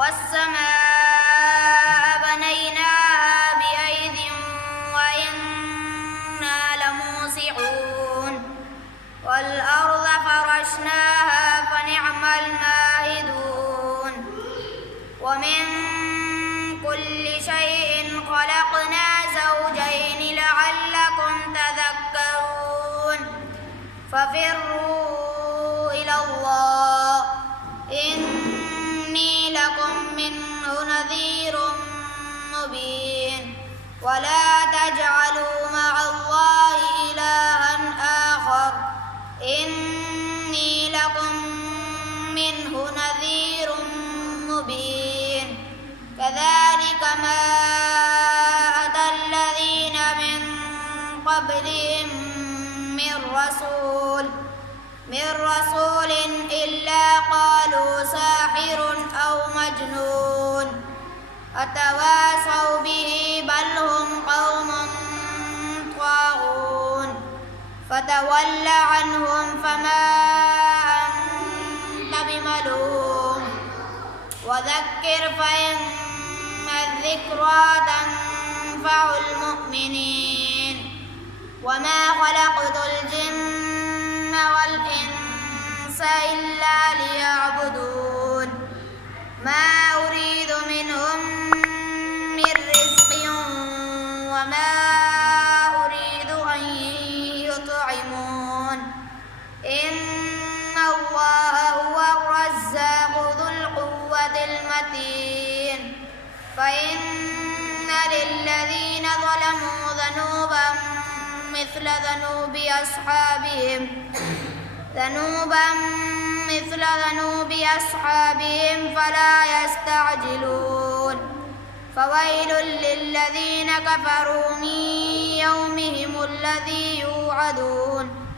والسماء بنيناها بأيد وإنا لموسعون والأرض فرشناها فنعم الماهدون ومن كل شيء خلقنا زوجين لعلكم تذكرون ففروا إلى الله إني لكم منه نذير مبين ولا تجعلوا مع الله إلها آخر إني لكم منه نذير مبين كذلك ما أتى الذين من قبلهم من رسول إلا قالوا ساحر أو مجنون أتواصوا به بل هم قوم طاغون فتول عنهم فما أنت بملوم وذكر فإن الذكرى تنفع المؤمنين وما خلقت الجن والإنس إلا ليعبدون ما أريد منهم من رزق وما أريد أن يطعمون إن الله هو الرزاق ذو القوة المتين فإن للذين ظلموا ذنوبا مثل ذنوب أصحابهم فلا يستعجلون فويل للذين كفروا من يومهم الذي يوعدون